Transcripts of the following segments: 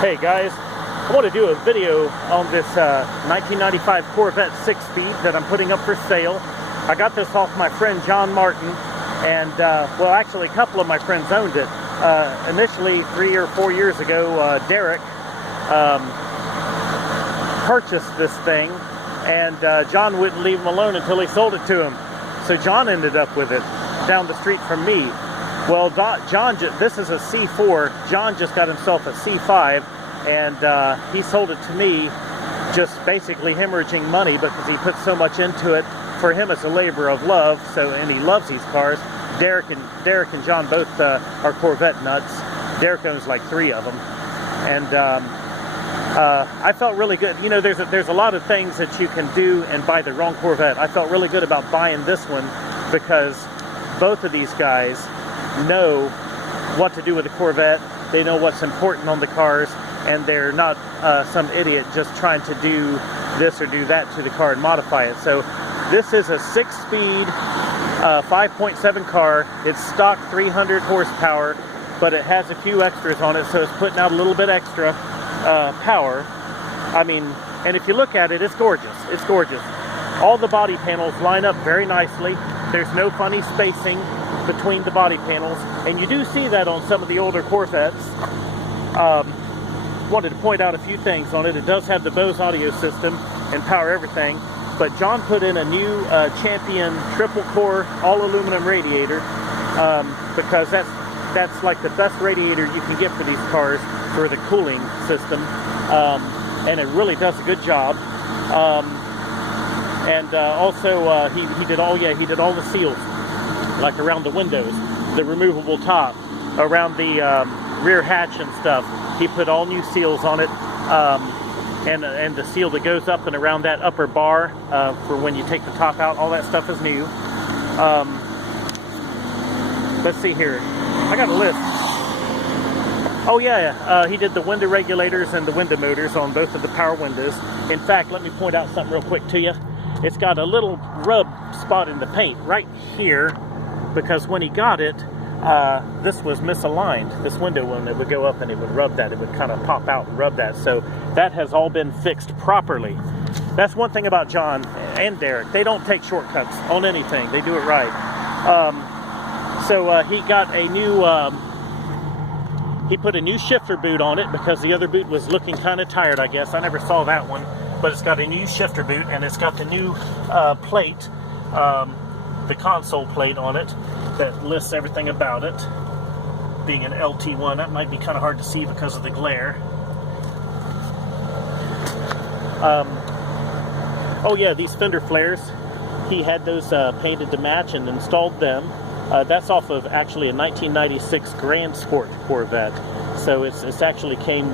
Hey guys, I want to do a video on this 1995 Corvette 6-speed that I'm putting up for sale. I got this off my friend John Martin, and well, actually a couple of my friends owned it. Initially 3 or 4 years ago, Derek purchased this thing, and John wouldn't leave him alone until he sold it to him. So John ended up with it down the street from me. Well, John, this is a C4. John just got himself a C5, and he sold it to me, just basically hemorrhaging money because he put so much into it. For him, it's a labor of love. So, and he loves these cars. Derek and John both are Corvette nuts. Derek owns like 3 of them, and I felt really good. You know, there's a lot of things that you can do and buy the wrong Corvette. I felt really good about buying this one because both of these guys know what to do with a Corvette. They know what's important on the cars, and they're not some idiot just trying to do this or do that to the car and modify it. So this is a 6-speed 5.7 car. It's stock 300 horsepower, but it has a few extras on it, so it's putting out a little bit extra power. I mean, and if you look at it, it's gorgeous. It's gorgeous. All the body panels line up very nicely. There's no funny spacing between the body panels, and you do see that on some of the older Corvettes. Wanted to point out a few things on it. It does have the Bose audio system and power everything, but John put in a new Champion triple core all aluminum radiator because that's like the best radiator you can get for these cars for the cooling system, and it really does a good job. And also he did all the seals, like around the windows, the removable top, around the rear hatch and stuff. He put all new seals on it, and the seal that goes up and around that upper bar for when you take the top out, all that stuff is new. Let's see here. I got a list. Oh yeah, he did the window regulators and the window motors on both of the power windows. In fact, let me point out something real quick to you. It's got a little rub spot in the paint right here, because when he got it, this was misaligned. This window, when it would go up and it would rub that, it would kind of pop out and rub that. So that has all been fixed properly. That's one thing about John and Derek. They don't take shortcuts on anything. They do it right. So he got a new, he put a new shifter boot on it because the other boot was looking kind of tired, I guess. I never saw that one, but it's got a new shifter boot, and it's got the new plate, the console plate on it that lists everything about it. Being an LT1, that might be kind of hard to see because of the glare. Oh yeah, these fender flares, he had those painted to match and installed them. That's off of actually a 1996 Gran Sport Corvette, so it's actually came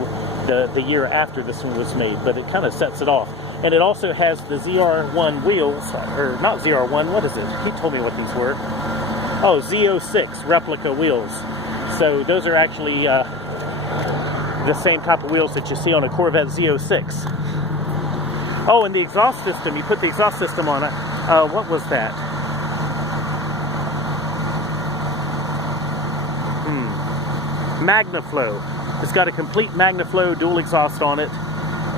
the year after this one was made, but it kind of sets it off. And it also has the ZR1 wheels, or not ZR1, what is it? He told me what these were. Oh, Z06 replica wheels. So those are actually the same type of wheels that you see on a Corvette Z06. Oh, and the exhaust system, you put the exhaust system on it. What was that? Magnaflow. It's got a complete Magnaflow dual exhaust on it,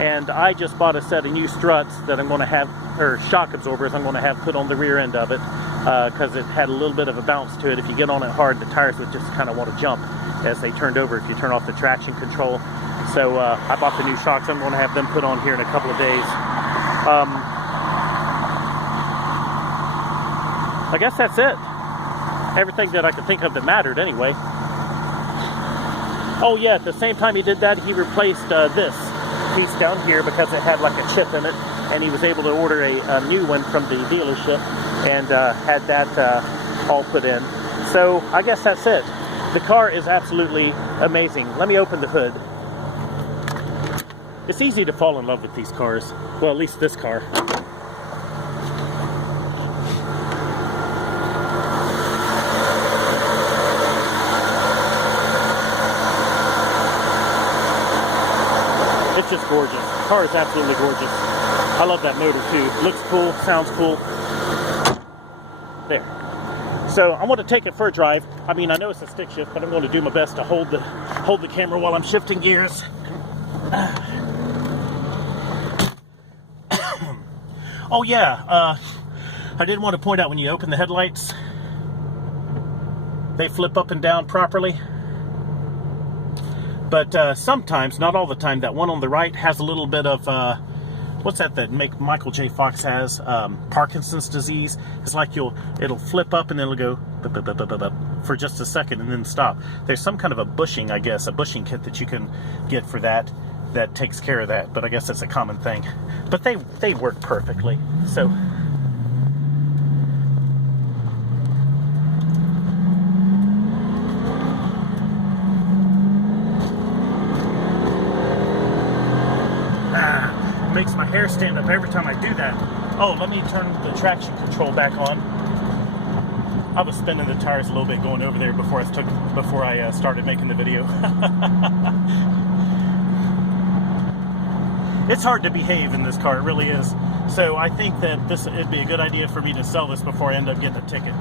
and I just bought a set of new struts that I'm going to have, or shock absorbers I'm going to have put on the rear end of it, because it had a little bit of a bounce to it. If you get on it hard, the tires would just kind of want to jump as they turned over if you turn off the traction control. So I bought the new shocks. I'm going to have them put on here in a couple of days. I guess that's it. Everything that I could think of that mattered anyway. Oh yeah, at the same time he did that, he replaced this piece down here because it had like a chip in it, and he was able to order a new one from the dealership and had that all put in. So I guess that's it. The car is absolutely amazing. Let me open the hood. It's easy to fall in love with these cars. Well, at least this car. It's just gorgeous. The car is absolutely gorgeous. I love that motor too. Looks cool, sounds cool. There. So I'm going to take it for a drive. I mean, I know it's a stick shift, but I'm going to do my best to hold the camera while I'm shifting gears. Oh yeah, I did want to point out when you open the headlights, they flip up and down properly. But sometimes, not all the time, that one on the right has a little bit of, what's that Michael J. Fox has? Parkinson's disease. It's like it'll flip up and then it'll go for just a second and then stop. There's some kind of a bushing, I guess, a bushing kit that you can get for that takes care of that. But I guess it's a common thing. But they work perfectly. So. Makes my hair stand up every time I do that. Oh, let me turn the traction control back on. I was spinning the tires a little bit going over there before I started making the video. It's hard to behave in this car, it really is. So I think that it'd be a good idea for me to sell this before I end up getting a ticket.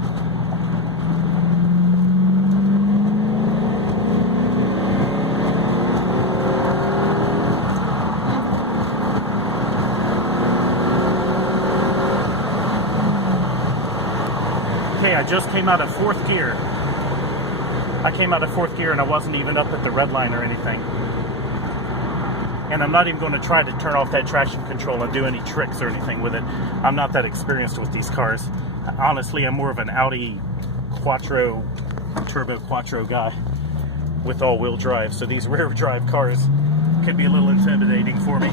I just came out of fourth gear. I came out of fourth gear and I wasn't even up at the red line or anything. And I'm not even going to try to turn off that traction control and do any tricks or anything with it. I'm not that experienced with these cars. Honestly, I'm more of an Audi Quattro, Turbo Quattro guy with all-wheel drive. So these rear drive cars can be a little intimidating for me.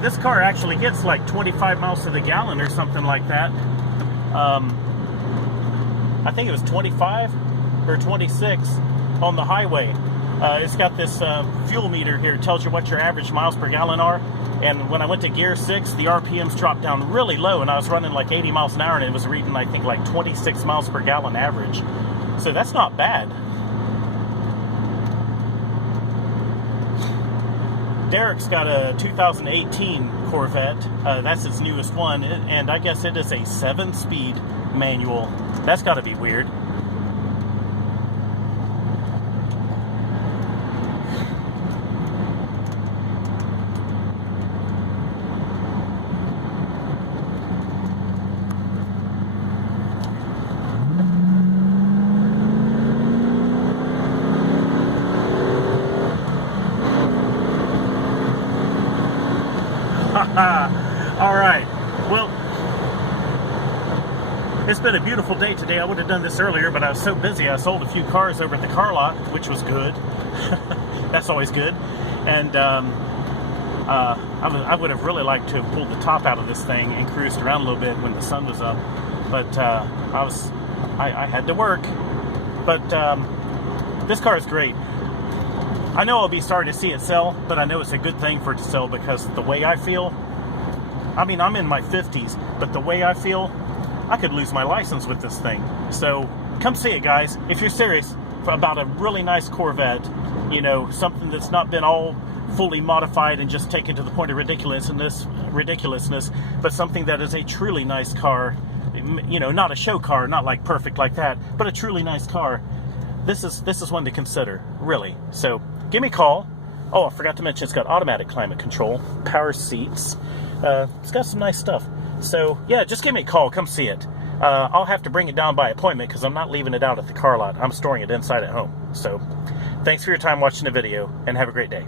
This car actually gets like 25 miles to the gallon or something like that. I think it was 25 or 26 on the highway. It's got this fuel meter here. It tells you what your average miles per gallon are. And when I went to gear 6, the RPMs dropped down really low, and I was running like 80 miles an hour, and it was reading, I think, like 26 miles per gallon average. So that's not bad. Derek's got a 2018 Corvette. That's his newest one, and I guess it is a 7-speed manual. That's got to be weird. All right, well, it's been a beautiful day today. I would have done this earlier, but I was so busy. I sold a few cars over at the car lot, which was good. That's always good. And I would have really liked to have pulled the top out of this thing and cruised around a little bit when the sun was up, but I had to work. But this car is great. I know I'll be starting to see it sell, but I know it's a good thing for it to sell because the way I feel, I mean, I'm in my 50s, but the way I feel, I could lose my license with this thing. So come see it, guys. If you're serious about a really nice Corvette, you know, something that's not been all fully modified and just taken to the point of ridiculousness, but something that is a truly nice car, you know, not a show car, not like perfect like that, but a truly nice car. This is one to consider, really. So give me a call. Oh, I forgot to mention it's got automatic climate control, power seats. It's got some nice stuff. So yeah, just give me a call. Come see it. I'll have to bring it down by appointment because I'm not leaving it out at the car lot. I'm storing it inside at home. So thanks for your time watching the video and have a great day.